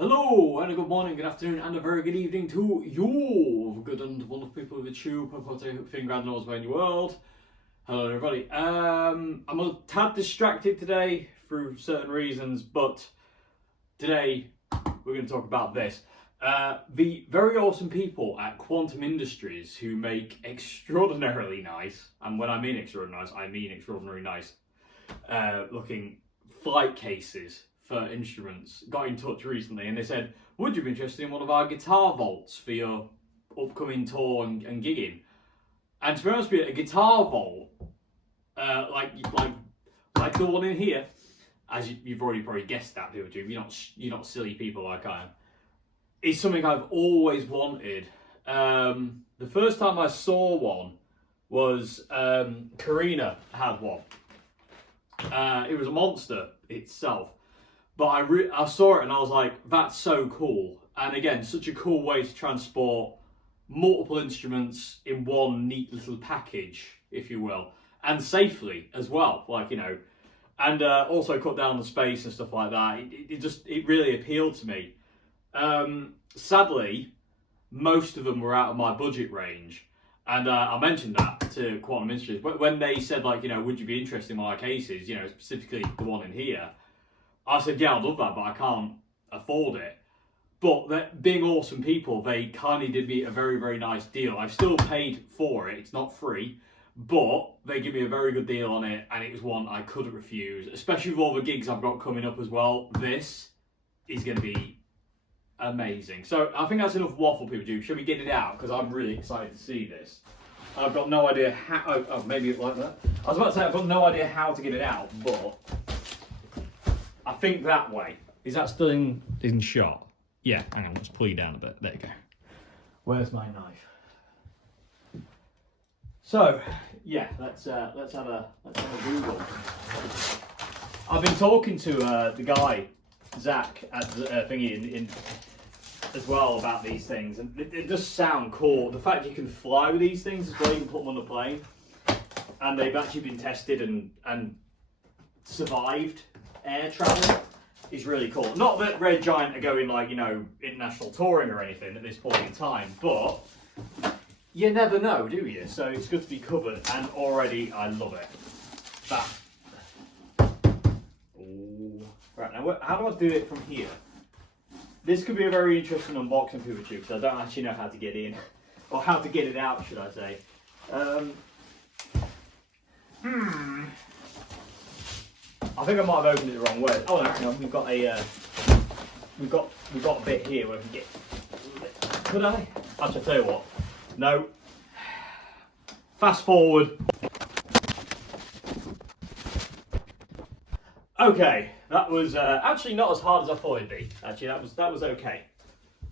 Hello, and a good morning, good afternoon, and a very good evening to you, good and wonderful people of the tube, finger and nose around the world. Hello, everybody. I'm a tad distracted today through certain reasons, but today we're going to talk about this. The very awesome people at Quantum Industries who make extraordinarily nice, and when I mean extraordinary nice, I mean extraordinary nice, looking flight cases for instruments, got in touch recently and they said, would you be interested in one of our guitar vaults for your upcoming tour and gigging? And to be honest with you, a guitar vault, like the one in here, as you've already probably guessed that, people do, you're not silly people like I am, is something I've always wanted. The first time I saw one was Karina had one. It was a monster itself. But I saw it and I was like, that's so cool. And again, such a cool way to transport multiple instruments in one neat little package, if you will. And safely as well, like, you know. And also cut down the space and stuff like that. It really appealed to me. Sadly, most of them were out of my budget range. And I mentioned that to Quantum Industries. But when they said, like, you know, would you be interested in my cases, you know, specifically the one in here, I said, yeah, I'd love that, but I can't afford it. But being awesome people, they kindly did me a very, very nice deal. I've still paid for it. It's not free, but they give me a very good deal on it, and it was one I couldn't refuse, especially with all the gigs I've got coming up as well. This is going to be amazing. So I think that's enough waffle, people do. Shall we get it out? Because I'm really excited to see this. I've got no idea how... Oh, maybe it's like that. I was about to say I've got no idea how to get it out, but... I think that way. Is that still in shot? Yeah, hang on, let's pull you down a bit. There you go. Where's my knife? So, yeah, let's have a Google. I've been talking to the guy, Zach, at thingy in as well about these things, and it does sound cool. The fact you can fly with these things as well, you can put them on the plane, and they've actually been tested and survived air travel is really cool. Not that Red Giant are going, like, you know, international touring or anything at this point in time, but you never know, do you? So it's good to be covered, and already I love it. That. Ooh. Right, now how do I do it from here? This could be a very interesting unboxing, people too, because I don't actually know how to get in, or how to get it out, should I say. I think I might have opened it the wrong way. Oh no, hang on, we've got a bit here where we can get. Could I? Actually, I'll tell you what. No. Fast forward. Okay, that was actually not as hard as I thought it'd be. Actually, that was okay.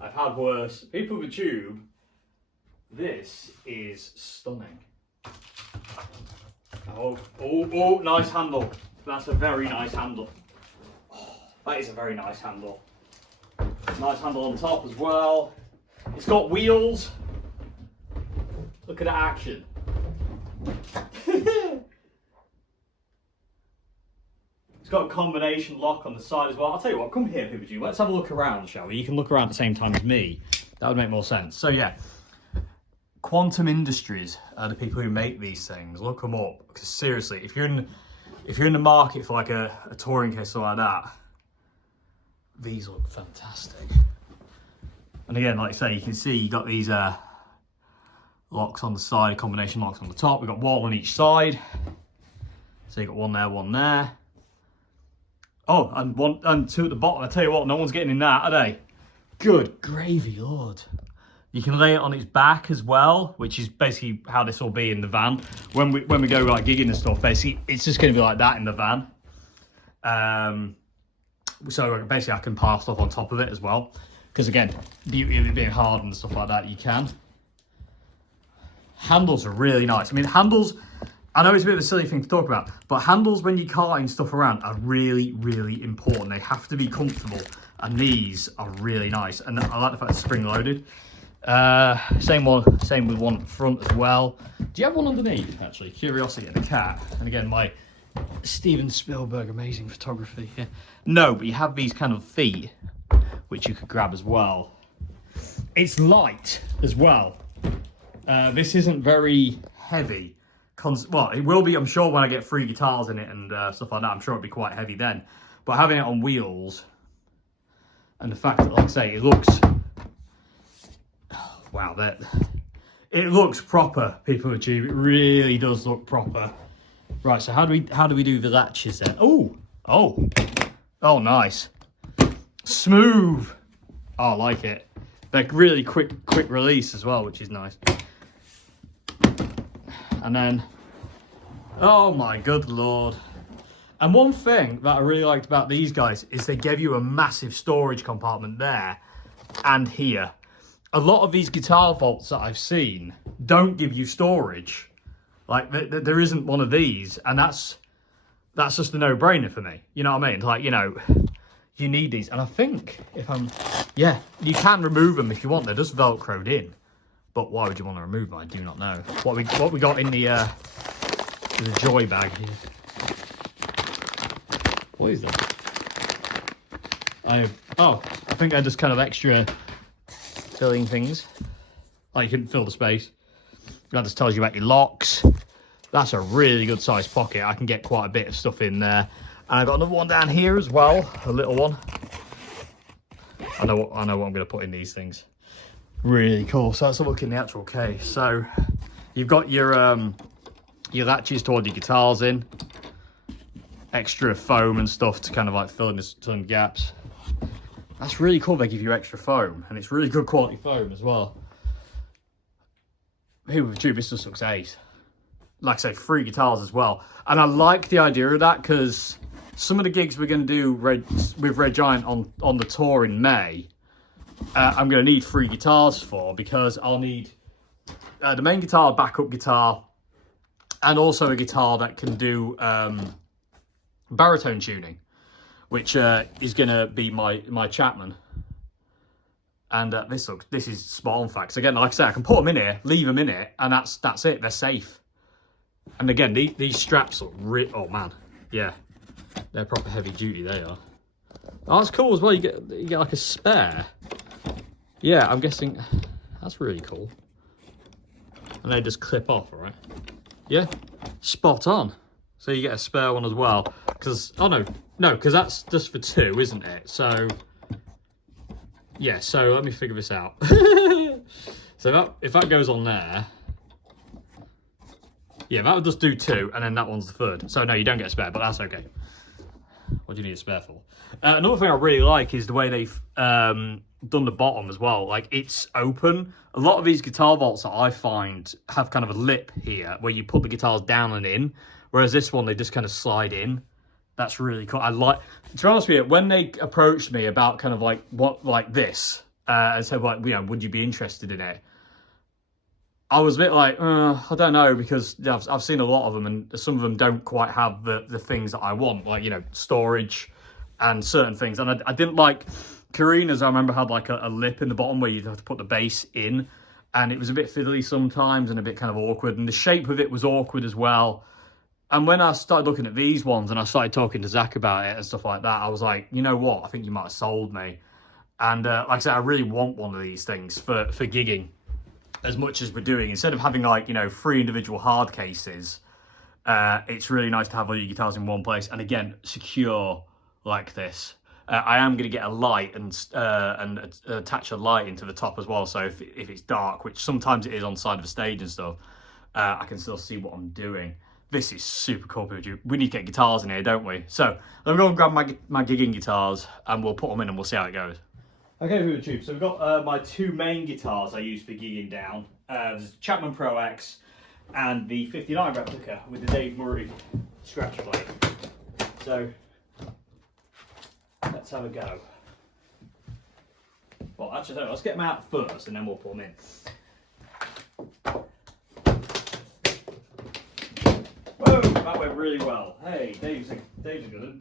I've had worse. People with a tube. This is stunning. Oh, nice handle. That's a very nice handle. Oh, that is a very nice handle. Nice handle on top as well. It's got wheels. Look at that action. It's got a combination lock on the side as well. I'll tell you what, come here, people. Let's have a look around, shall we? You can look around at the same time as me. That would make more sense. So yeah, Quantum Industries are the people who make these things. Look them up, because seriously, if you're in the market for like a touring case or like that, these look fantastic. And again, like I say, you can see you got these locks on the side, combination locks on the top. We've got one on each side. So you got one there, one there. Oh, and two at the bottom. I tell you what, no one's getting in that, are they? Good gravy, Lord. You can lay it on its back as well, which is basically how this will be in the van. When we go like gigging and stuff, basically it's just going to be like that in the van. So basically I can pile stuff on top of it as well. Because again, beauty of it being hard and stuff like that, you can. Handles are really nice. I mean, handles, I know it's a bit of a silly thing to talk about, but handles when you're carting stuff around are really, really important. They have to be comfortable, and these are really nice. And I like the fact it's spring loaded. Same with one up front as well. Do you have one underneath, actually? Curiosity and a cat. And again, my Steven Spielberg amazing photography here. No, but you have these kind of feet which you could grab as well. It's light as well. This isn't very heavy. Well, it will be, I'm sure, when I get 3 guitars in it and stuff like that. I'm sure it'll be quite heavy then. But having it on wheels, and the fact that, like I say, it looks... Oh, wow, it looks proper, people of YouTube. It really does look proper. Right, so how do we do the latches then? Oh, nice. Smooth. Oh, I like it. They're really quick release as well, which is nice. And then, oh my good lord. And one thing that I really liked about these guys is they gave you a massive storage compartment there and here. A lot of these guitar vaults that I've seen don't give you storage. Like, there isn't one of these, and that's just a no-brainer for me. You know what I mean? Like, you know, you need these. And I think yeah, you can remove them if you want. They're just Velcroed in. But why would you want to remove them? I do not know. What we got in the joy bag here. What is that? I think they're just kind of extra filling things. Oh, you couldn't fill the space. That just tells you about your locks. That's a really good sized pocket. I can get quite a bit of stuff in there. And I've got another one down here as well, a little one. I know what I'm going to put in these things. Really cool. So let's look in the actual case. So you've got your latches to hold your guitars in, extra foam and stuff to kind of like fill in some gaps. That's really cool. They give you extra foam, and it's really good quality foam as well. People with this just looks ace. Like I say, 3 guitars as well. And I like the idea of that because some of the gigs we're going to do with Red Giant on the tour in May, I'm going to need 3 guitars for, because I'll need the main guitar, backup guitar, and also a guitar that can do baritone tuning, which is going to be my Chapman. And this is spot on facts. Again, like I say, I can put them in here, leave them in it, and that's it. They're safe. And again, these straps look oh man, yeah, they're proper heavy duty. They are. Oh, that's cool as well. You get like a spare. Yeah, I'm guessing that's really cool. And they just clip off, all right? Yeah, spot on. So you get a spare one as well. Because no, because that's just for 2, isn't it? So yeah. So let me figure this out. So if that goes on there. Yeah, that would just do 2, and then that one's the 3rd. So no, you don't get a spare, but that's okay. What do you need a spare for? Another thing I really like is the way they've done the bottom as well. Like, it's open. A lot of these guitar vaults that I find have kind of a lip here where you put the guitars down and in, whereas this one, they just kind of slide in. That's really cool. I like, to be honest with you, when they approached me about kind of like this, and said, like, you know, would you be interested in it? I was a bit like, I don't know, because I've seen a lot of them, and some of them don't quite have the things that I want, like, you know, storage and certain things. And I didn't like Karina's. I remember had like a lip in the bottom where you'd have to put the bass in, and it was a bit fiddly sometimes and a bit kind of awkward, and the shape of it was awkward as well. And when I started looking at these ones and I started talking to Zach about it and stuff like that, I was like, you know what, I think you might have sold me. And like I said, I really want one of these things for gigging. As much as we're doing, instead of having like, you know, 3 individual hard cases, it's really nice to have all your guitars in one place, and again, secure like this. I am going to get a light and attach a light into the top as well, so if it's dark, which sometimes it is on the side of the stage and stuff, I can still see what I'm doing. This is super cool, people. We need to get guitars in here, don't we? So let me go and grab my gigging guitars, and we'll put them in and we'll see how it goes. Okay, YouTube, so we've got my 2 main guitars I use for gigging down. There's Chapman Pro X and the 59 replica with the Dave Murray scratch plate. So let's have a go. Well, actually, no, let's get them out first and then we'll put them in. Whoa, that went really well. Hey, Dave's a good one.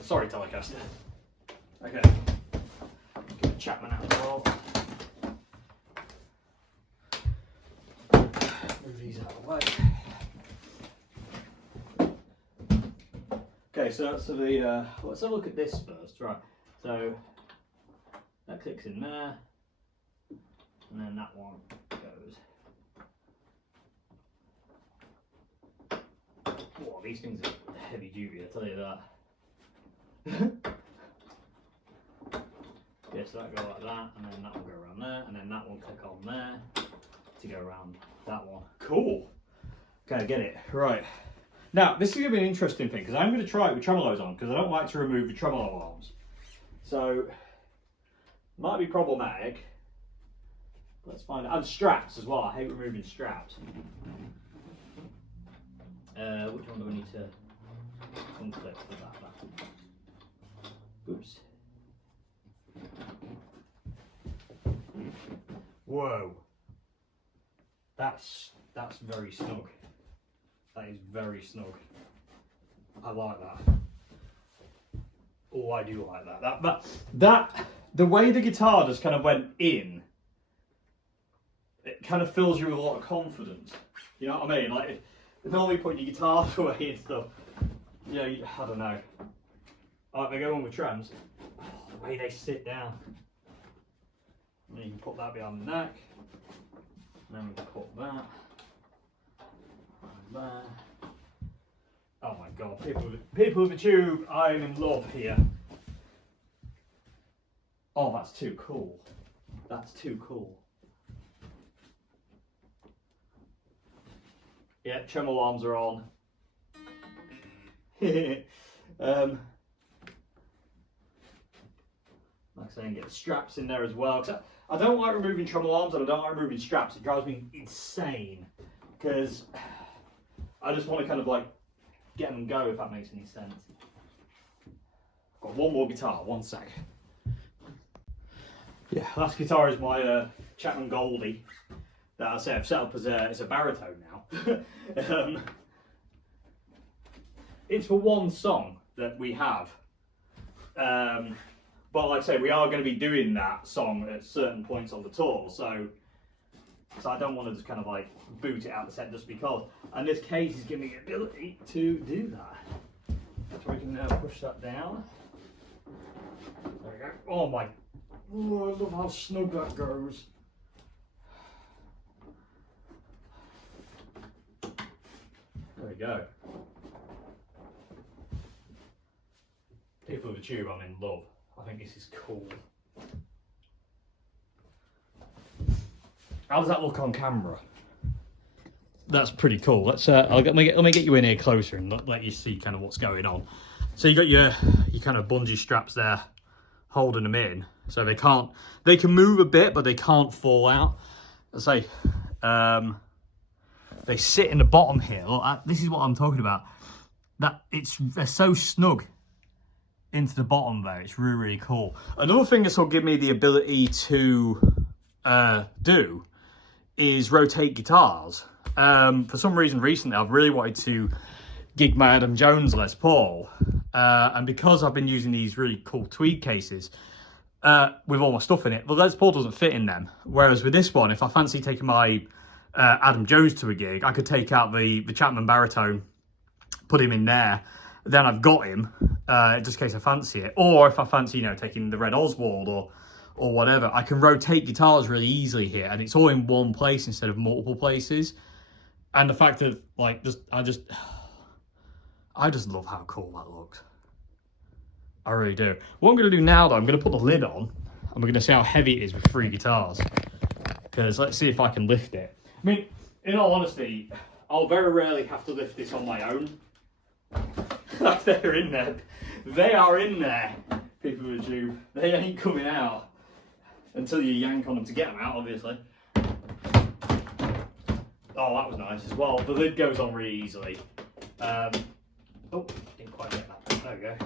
Sorry, Telecaster. Okay. Get the Chapman out as well. Move these out of the way. Okay, so the let's have a look at this first. Right, so that clicks in there, and then that one goes. Whoa, these things are heavy duty, I tell you that. Yeah, so that go like that, and then that will go around there, and then that will click on there to go around that one. Cool. Okay, get it. Right. Now, this is going to be an interesting thing, because I'm going to try it with tremolos on, because I don't like to remove the tremolo arms. So, might be problematic. Let's find out. And straps as well. I hate removing straps. Which one do we need to unclip for that? Oops. Whoa. That's very snug. That is very snug. I like that. Oh, I do like that. That the way the guitar just kind of went in, it kind of fills you with a lot of confidence. You know what I mean? Like, normally putting your guitar away and stuff. Yeah, I don't know. Alright, they go on with trams. Oh, the way they sit down. And you can put that behind the neck. And then we can put that. Right there. Oh my god, people with the tube, I'm in love here. Oh, that's too cool. That's too cool. Yeah, tremolo arms are on. Like I say, get the straps in there as well. I don't like removing tremolo arms and I don't like removing straps. It drives me insane because I just want to kind of like get them and go, if that makes any sense. Got one more guitar, one sec. Yeah, last guitar is my Chapman Goldie that I say I've set up as it's a baritone now. It's for one song that we have. But like I say, we are going to be doing that song at certain points on the tour, so I don't want to just kind of like boot it out the set just because. And this case is giving me the ability to do that. So we can now push that down. There we go. Oh my, oh, I love how snug that goes. There we go. People with a tube, I'm in love. I think this is cool. How does that look on camera? That's pretty cool. Let's let me get you in here closer and let you see kind of what's going on. So you got your kind of bungee straps there holding them in, so they can move a bit, but they can't fall out. Let's say they sit in the bottom here. Look, this is what I'm talking about. They're so snug into the bottom there. It's really, really cool. Another thing this will give me the ability to do is rotate guitars. For some reason recently I've really wanted to gig my Adam Jones Les Paul, and because I've been using these really cool tweed cases with all my stuff in it, the Les Paul doesn't fit in them, whereas with this one, if I fancy taking my Adam Jones to a gig, I could take out the Chapman baritone, put him in there, then I've got him, just in case I fancy it. Or if I fancy, you know, taking the Red Oswald or whatever, I can rotate guitars really easily here, and it's all in one place instead of multiple places. And the fact that, like, I just love how cool that looks. I really do. What I'm going to do now, though, I'm going to put the lid on, and we're going to see how heavy it is with 3 guitars. Because let's see if I can lift it. I mean, in all honesty, I'll very rarely have to lift this on my own. Like, they're in there. They are in there, people with a tube. They ain't coming out until you yank on them to get them out, obviously. Oh, that was nice as well. The lid goes on really easily. Oh, didn't quite get that. There we go.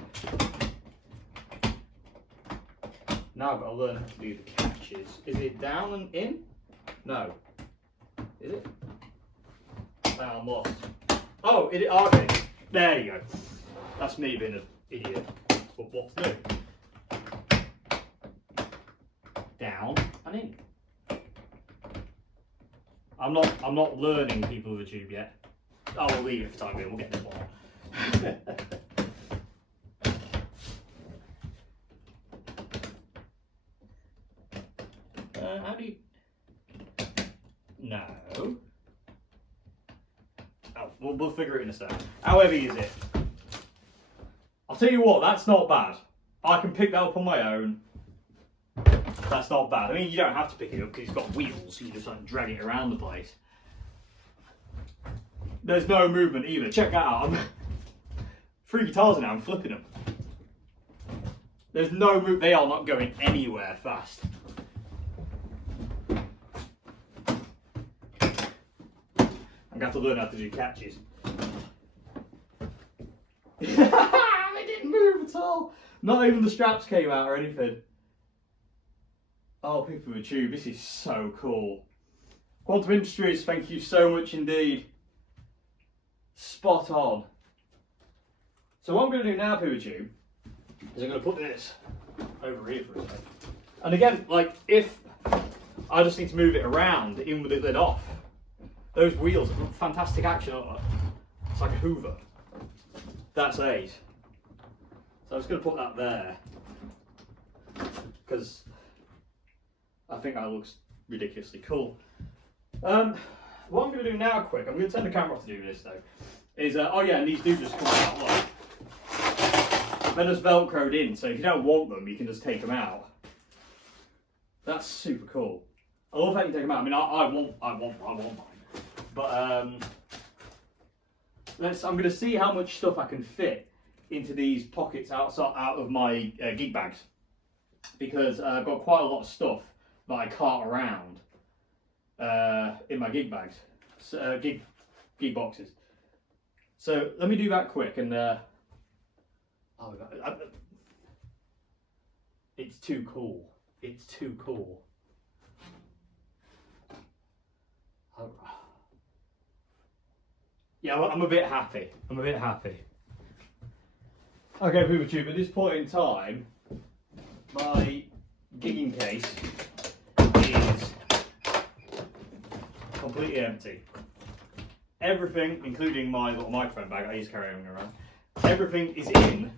Now I've got to learn how to do the catches. Is it down and in? No. Is it? Now I'm lost. Oh, okay. There you go. That's me being an idiot. But what to do? Down and in. I'm not learning people with a tube yet. I will leave it for time being. We'll get this one. How do you... No. Oh, we'll figure it in a second. How heavy is it? I'll tell you what, that's not bad. I can pick that up on my own. That's not bad. I mean, you don't have to pick it up because it's got wheels, so you just like drag it around the place. There's no movement either. Check that out. I'm 3 guitars now, I'm flipping them. There's no movement. They are not going anywhere fast. I'm going to have to learn how to do catches. They didn't move at all. Not even the straps came out or anything. Oh, people with a tube, this is so cool. Quantum Industries, thank you so much indeed. Spot on. So what I'm going to do now, Poo Tube, is I'm going to put this over here for a second. And again, like, if I just need to move it around, in with the lid off, those wheels have fantastic action on it. It's like a Hoover. That's ace. So I'm just going to put that there, because I think that looks ridiculously cool. What I'm going to do now, quick, I'm going to turn the camera off to do this though, is, oh yeah, and these do just come out, look. They're just velcroed in, so if you don't want them, you can just take them out. That's super cool. I love how you take them out. I mean, I want mine. But I'm going to see how much stuff I can fit into these pockets out of my gig bags, because I've got quite a lot of stuff that I cart around in my gig bags, gig boxes. So let me do that quick, and it's too cool. It's too cool. Yeah, I'm a bit happy. I'm a bit happy. Okay, PooTube, at this point in time, my gigging case is completely empty. Everything, including my little microphone bag I used to carry around, everything is in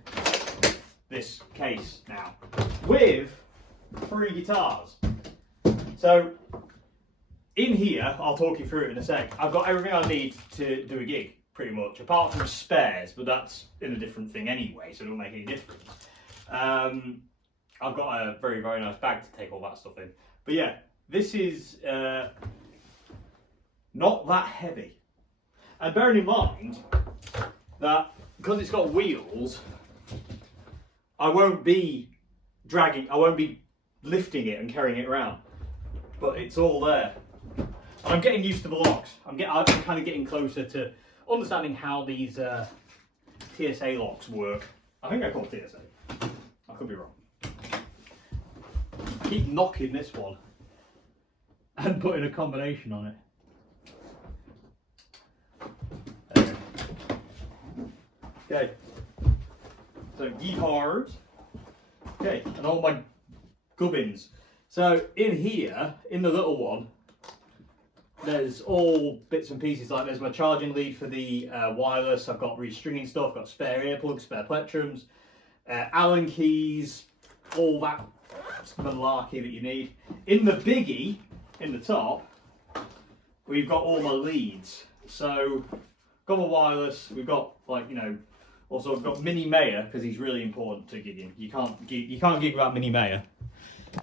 this case now, with 3 guitars. So, in here, I'll talk you through it in a sec, I've got everything I need to do a gig, pretty much, apart from spares, but that's in a different thing anyway, so it don't make any difference. I've got a very, very nice bag to take all that stuff in. But yeah, this is not that heavy. And bearing in mind that because it's got wheels, I won't be lifting it and carrying it around. But it's all there. And I'm getting used to the locks. I'm kind of getting closer to understanding how these TSA locks work. I think they're called TSA. I could be wrong. I keep knocking this one and putting a combination on it. Okay, so guitars, okay, and all my gubbins. So in here, in the little one, there's all bits and pieces, like there's my charging lead for the wireless, I've got restringing stuff, got spare earplugs, spare plectrums, Allen keys, all that malarkey that you need. In the biggie, in the top, we've got all my leads. So, got my wireless, we've got, like, you know, also I've got Mini Mayer, because he's really important to gigging. You can't gig without Mini Mayer.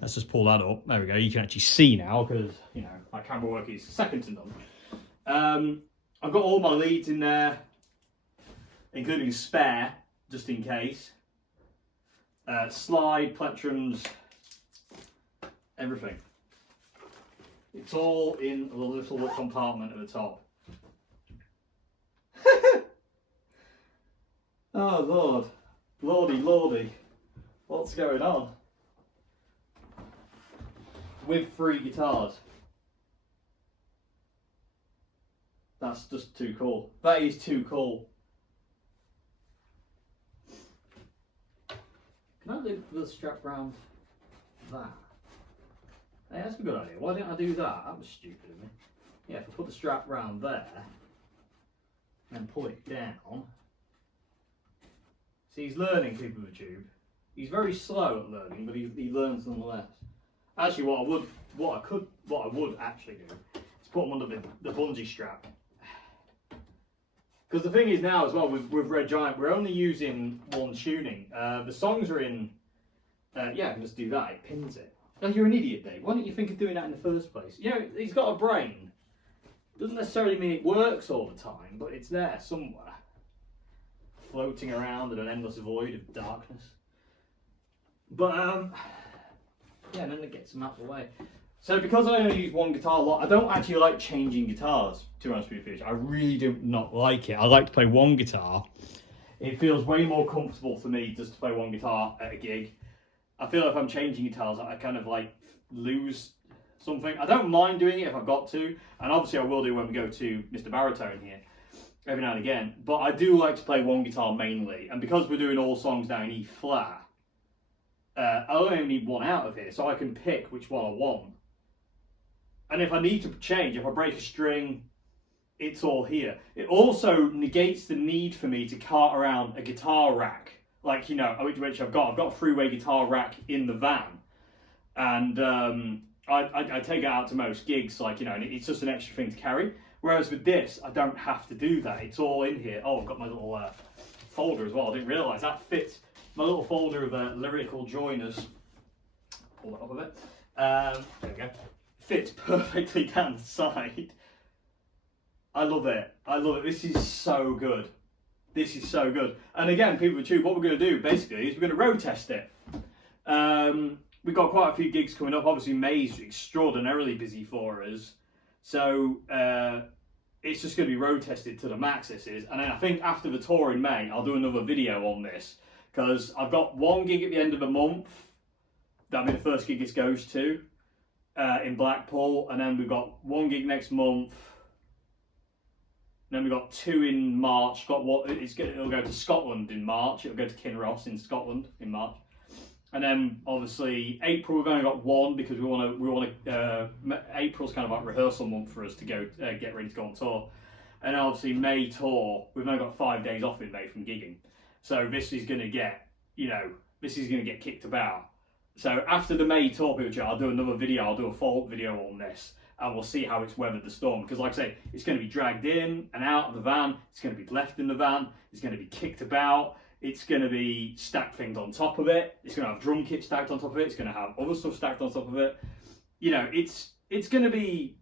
Let's just pull that up. There we go. You can actually see now, because, you know, my camera work is second to none. I've got all my leads in there, including spare, just in case. Slide, plectrums, everything. It's all in a little compartment at the top. Oh Lord, lordy, lordy, what's going on? With 3 guitars. That's just too cool. That is too cool. Can I do the strap round that? Hey, that's a good idea. Why didn't I do that? That was stupid of me. Yeah, if I put the strap round there and pull it down. See, he's learning, people with a tube. He's very slow at learning, but he learns nonetheless. Actually, what I would actually do is put them under the bungee strap. Because the thing is now as well with Red Giant, we're only using one tuning. The songs are in. Yeah, I can just do that. It pins it. Oh, you're an idiot, Dave. Why didn't you think of doing that in the first place? You know, he's got a brain. Doesn't necessarily mean it works all the time, but it's there somewhere, floating around in an endless void of darkness. But yeah, and then it gets them out of the way. So because I only use one guitar a lot, I don't actually like changing guitars, to be honest with you. I really do not like it. I like to play one guitar. It feels way more comfortable for me just to play one guitar at a gig. I feel like if I'm changing guitars, I kind of like lose something. I don't mind doing it if I've got to, and obviously I will do when we go to Mr. Baritone here, every now and again. But I do like to play one guitar mainly, and because we're doing all songs now in E flat, I only need one out of here, so I can pick which one I want. And if I need to change, if I break a string, it's all here. It also negates the need for me to cart around a guitar rack, like, you know, which I've got. I've got a three-way guitar rack in the van, and I take it out to most gigs, like, you know, and it's just an extra thing to carry. Whereas with this, I don't have to do that. It's all in here. Oh, I've got my little folder as well. I didn't realise that fits my little folder of lyrical joiners. Pull that up a bit. There we go. Fits perfectly down the side. I love it. I love it. This is so good. This is so good. And again, people with Tube, what we're going to do basically is we're going to road test it. We've got quite a few gigs coming up. Obviously, May's extraordinarily busy for us. So it's just going to be road tested to the max, this is. And then I think after the tour in May, I'll do another video on this. Because I've got one gig at the end of the month. That'll be the first gig this goes to. In Blackpool, and then we've got one gig next month. Then we've got two in March. It'll go to Scotland in March. It'll go to Kinross in Scotland in March, and then obviously April we've only got one because we want to. April's kind of like rehearsal month for us to go get ready to go on tour, and obviously May tour we've only got 5 days off in May from gigging, so this is going to get kicked about. So after the May tour picture, I'll do another video, I'll do a follow-up video on this, and we'll see how it's weathered the storm. Because like I say, it's going to be dragged in and out of the van, it's going to be left in the van, it's going to be kicked about, it's going to be stacked things on top of it, it's going to have drum kit stacked on top of it, it's going to have other stuff stacked on top of it. You know, it's going to be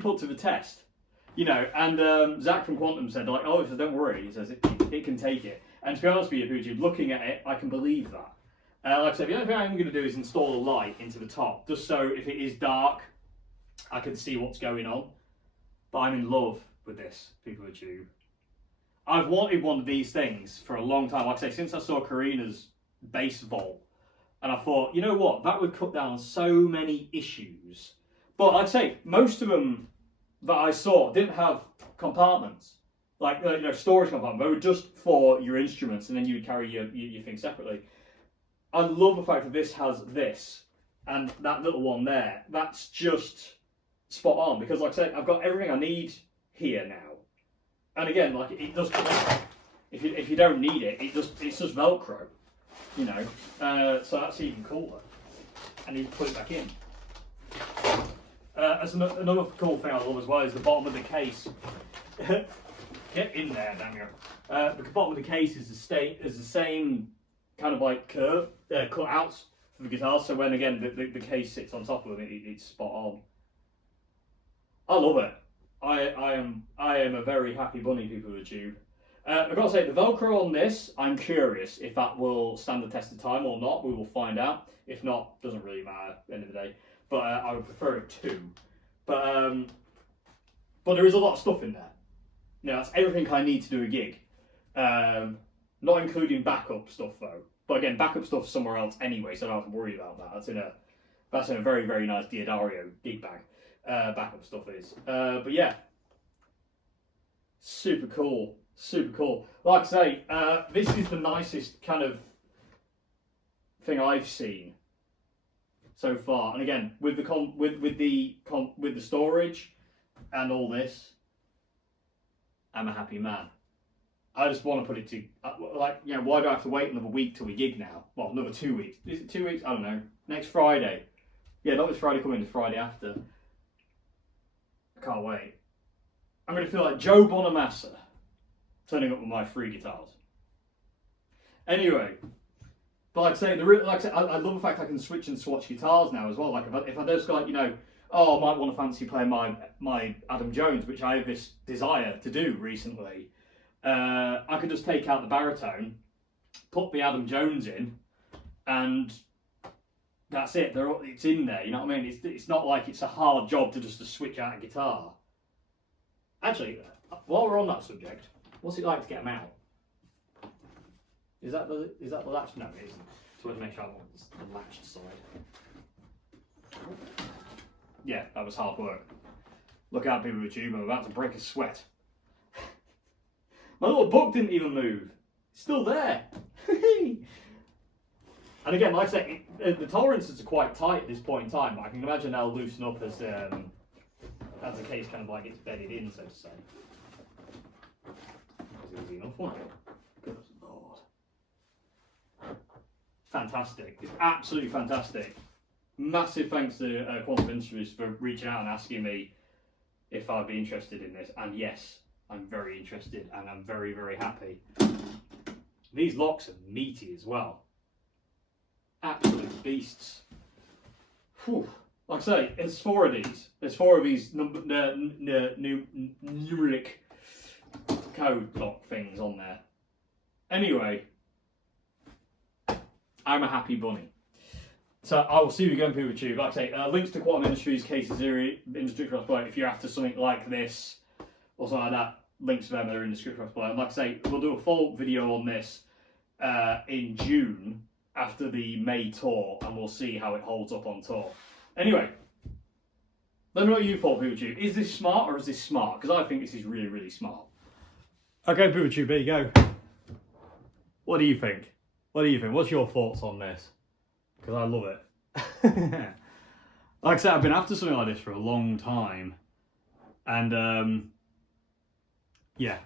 put to the test. You know, and Zach from Quantum said, like, oh, he says, don't worry, he says, it can take it. And to be honest with you, Poochie, looking at it, I can believe that. Like I said, the only thing I'm going to do is install a light into the top, just so if it is dark, I can see what's going on. But I'm in love with this, people with Tube. I've wanted one of these things for a long time. Like I say, since I saw Karina's bass vault, and I thought, you know what, that would cut down so many issues. But like I say, most of them that I saw didn't have compartments, like storage compartments. They were just for your instruments, and then you would carry your thing separately. I love the fact that this has this and that little one there. That's just spot on because, like I said, I've got everything I need here now. And again, like it does. If you don't need it, it's just Velcro, you know. So that's even cooler. And you put it back in. As another cool thing I love as well is the bottom of the case. Get in there, damn you. The bottom of the case is the same kind of like curve cutouts for the guitar, so when again the case sits on top of it, it's spot on. I love it. I am a very happy bunny, people with Tube. I've got to say, the Velcro on this, I'm curious if that will stand the test of time or not. We will find out. If not, doesn't really matter at the end of the day. But I would prefer it too. But there is a lot of stuff in there. You know, that's everything I need to do a gig. Not including backup stuff though. But again, backup stuff's somewhere else anyway, so I don't have to worry about that. That's in a very, very nice Diodario gig bag. Backup stuff is. But yeah, super cool. Super cool. Like I say, this is the nicest kind of thing I've seen so far. And again, with the storage and all this, I'm a happy man. I just want to put it to, like, you know, why do I have to wait another week till we gig now? Well, another 2 weeks. Is it 2 weeks? I don't know. Next Friday. Yeah, not this Friday coming, the Friday after. I can't wait. I'm going to feel like Joe Bonamassa turning up with my 3 guitars. Anyway, but like I say, I love the fact I can switch and swatch guitars now as well. Like if I just like, you know, oh, I might want to fancy playing my Adam Jones, which I have this desire to do recently. I could just take out the baritone, put the Adam Jones in, and that's it. It's in there. You know what I mean? It's not like it's a hard job to just to switch out a guitar. Actually, while we're on that subject, what's it like to get them out? Is that the latch? No, it isn't. So let's make sure I want the latched side. Yeah, that was hard work. Look out, people with YouTube, I'm about to break a sweat. My little book didn't even move. It's still there. And again, like I say, the tolerances are quite tight at this point in time, but I can imagine they'll loosen up as the case kind of like gets bedded in, so to say. Is it enough one? Good Lord. Fantastic. It's absolutely fantastic. Massive thanks to Quantum Industries for reaching out and asking me if I'd be interested in this. And yes, I'm very interested and I'm very, very happy. These locks are meaty as well. Absolute beasts. Whew. Like I say, there's 4 of these. There's 4 of these numeric code lock things on there. Anyway, I'm a happy bunny. So I will see you again, people with YouTube. Like I say, links to Quantum Industries cases are in the description box below. If you're after something like this or something like that, links to them are in the description box below. And like I say, we'll do a full video on this in June after the May tour, and we'll see how it holds up on tour. Anyway, let me know what you thought, people with YouTube. Is this smart or is this smart? Because I think this is really, really smart. Okay, people with YouTube, there you go. What do you think? What do you think? What's your thoughts on this? Because I love it. Like I said, I've been after something like this for a long time, and yeah,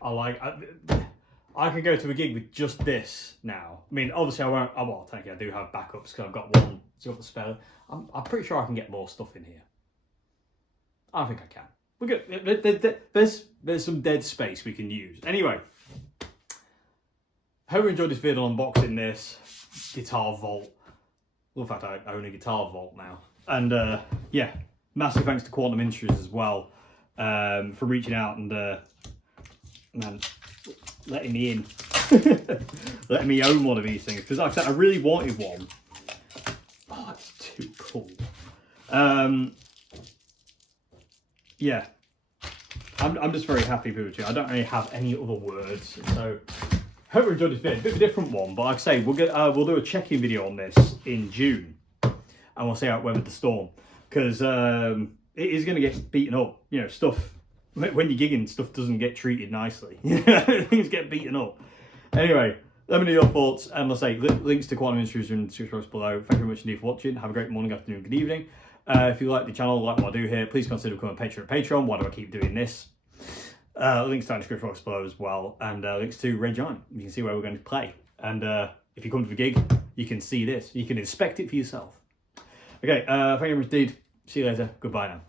I can go to a gig with just this now. I mean, obviously I won't. Oh, well, technically I do have backups because I've got one. So I've got the spare. I'm pretty sure I can get more stuff in here. I think I can. We're good. There's some dead space we can use. Anyway, hope you enjoyed this video unboxing this guitar vault. Well, in fact, I own a guitar vault now. And yeah, massive thanks to Quantum Industries as well for reaching out and man, letting me in. Letting me own one of these things. Because like I said, I really wanted one. Oh, that's too cool. Yeah. I'm just very happy with you. I don't really have any other words. So hope you enjoyed this video. A bit of a different one, but like I say, we'll do a check-in video on this in June, and we'll see how it weathered the storm. Because it is going to get beaten up. You know, stuff when you're gigging, stuff doesn't get treated nicely. Things get beaten up. Anyway, let me know your thoughts, and let's say links to Quantum Industries are in the description box below. Thank you very much indeed for watching. Have a great morning, afternoon, good evening. If you like the channel, like what I do here, please consider becoming a patron at Patreon. Why do I keep doing this? Links to the description box below as well, and links to Red Giant. You can see where we're going to play. And if you come to the gig, you can see this. You can inspect it for yourself. Okay, thank you very much indeed. See you later. Goodbye now.